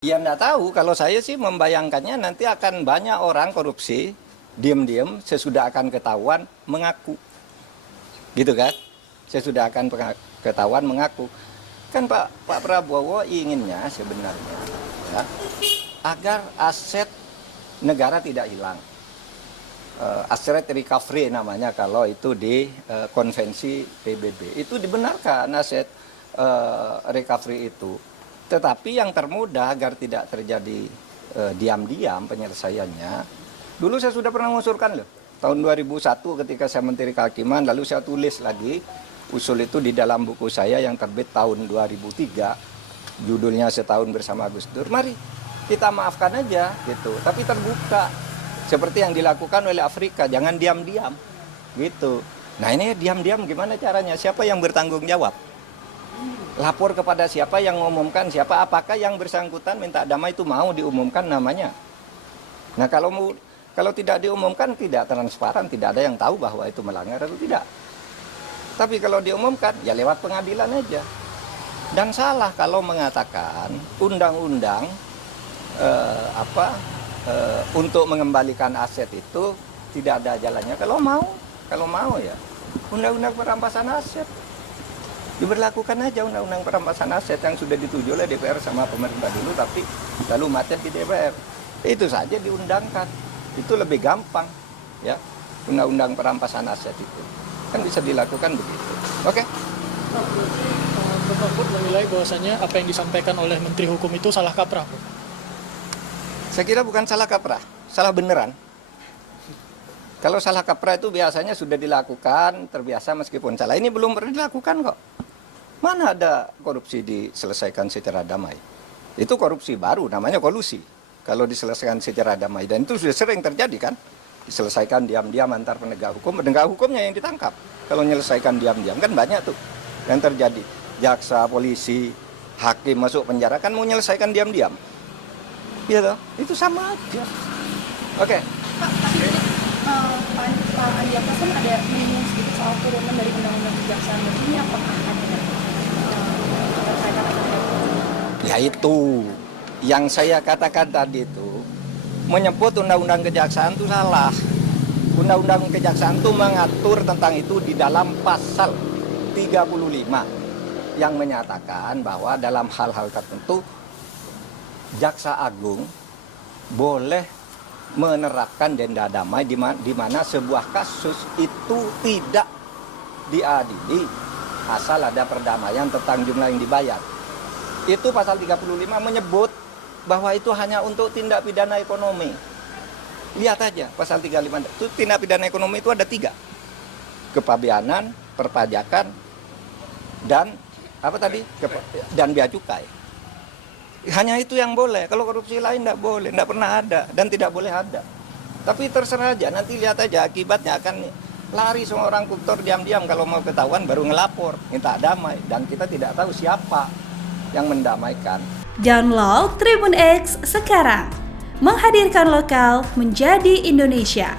Ya nggak tahu, kalau saya sih membayangkannya nanti akan banyak orang korupsi, diam-diam sesudah akan ketahuan mengaku. Gitu kan? Sesudah akan ketahuan mengaku. Kan Pak Prabowo inginnya sebenarnya ya, agar aset negara tidak hilang. Aset recovery namanya kalau itu di konvensi PBB. Itu dibenarkan aset recovery itu. Tetapi yang termudah agar tidak terjadi diam-diam penyelesaiannya, dulu saya sudah pernah mengusulkan loh. Tahun 2001 ketika saya Menteri Kehakiman, lalu saya tulis lagi usul itu di dalam buku saya yang terbit tahun 2003, judulnya Setahun Bersama Gus Dur. Mari kita maafkan aja gitu, tapi terbuka seperti yang dilakukan oleh Afrika, jangan diam-diam gitu. Nah ini diam-diam gimana caranya? Siapa yang bertanggung jawab? Lapor kepada siapa yang mengumumkan, siapa, apakah yang bersangkutan minta damai itu mau diumumkan namanya. Nah kalau tidak diumumkan, tidak transparan, tidak ada yang tahu bahwa itu melanggar atau tidak. Tapi kalau diumumkan, ya lewat pengadilan aja. Dan salah kalau mengatakan undang-undang untuk mengembalikan aset itu tidak ada jalannya. Kalau mau ya undang-undang perampasan aset. Diberlakukan aja undang-undang perampasan aset yang sudah dituju oleh DPR sama pemerintah dulu, tapi lalu macet di DPR. Itu saja diundangkan. Itu lebih gampang, ya. Undang-undang perampasan aset itu kan bisa dilakukan begitu. Oke? Bapak Mahfud menilai bahwasanya apa yang disampaikan oleh Menteri Hukum itu salah kaprah. Saya kira bukan salah kaprah, salah beneran. Kalau salah kaprah itu biasanya sudah dilakukan, terbiasa meskipun salah. Ini belum pernah dilakukan kok. Mana ada korupsi diselesaikan secara damai? Itu korupsi baru, namanya kolusi. Kalau diselesaikan secara damai, dan itu sudah sering terjadi kan? Diselesaikan diam-diam antar penegak hukumnya yang ditangkap. Kalau menyelesaikan diam-diam kan banyak tuh yang terjadi. Jaksa, polisi, hakim masuk penjara kan mau menyelesaikan diam-diam. Iya toh? Itu sama aja. Oke. Pak Andi Arief kan ada menyinggung sedikit soal turunan dari undang-undang kejaksaan. Ini apakah ada ya itu yang saya katakan tadi itu, menyebut undang-undang kejaksaan itu salah. Undang-undang kejaksaan itu mengatur tentang itu di dalam pasal 35 yang menyatakan bahwa dalam hal-hal tertentu Jaksa Agung boleh menerapkan denda damai di mana sebuah kasus itu tidak diadili asal ada perdamaian tentang jumlah yang dibayar. Itu pasal 35 menyebut bahwa itu hanya untuk tindak pidana ekonomi. Lihat aja pasal 35 itu tindak pidana ekonomi itu ada 3. Kepabeanan, perpajakan, dan apa tadi? Dan bea cukai. Hanya itu yang boleh. Kalau korupsi lain tidak boleh, tidak pernah ada dan tidak boleh ada. Tapi terserah aja, nanti lihat aja akibatnya akan lari semua orang koruptor diam-diam, kalau mau ketahuan baru ngelapor, minta damai, dan kita tidak tahu siapa yang mendamaikan. Download Tribun X sekarang, menghadirkan lokal menjadi Indonesia.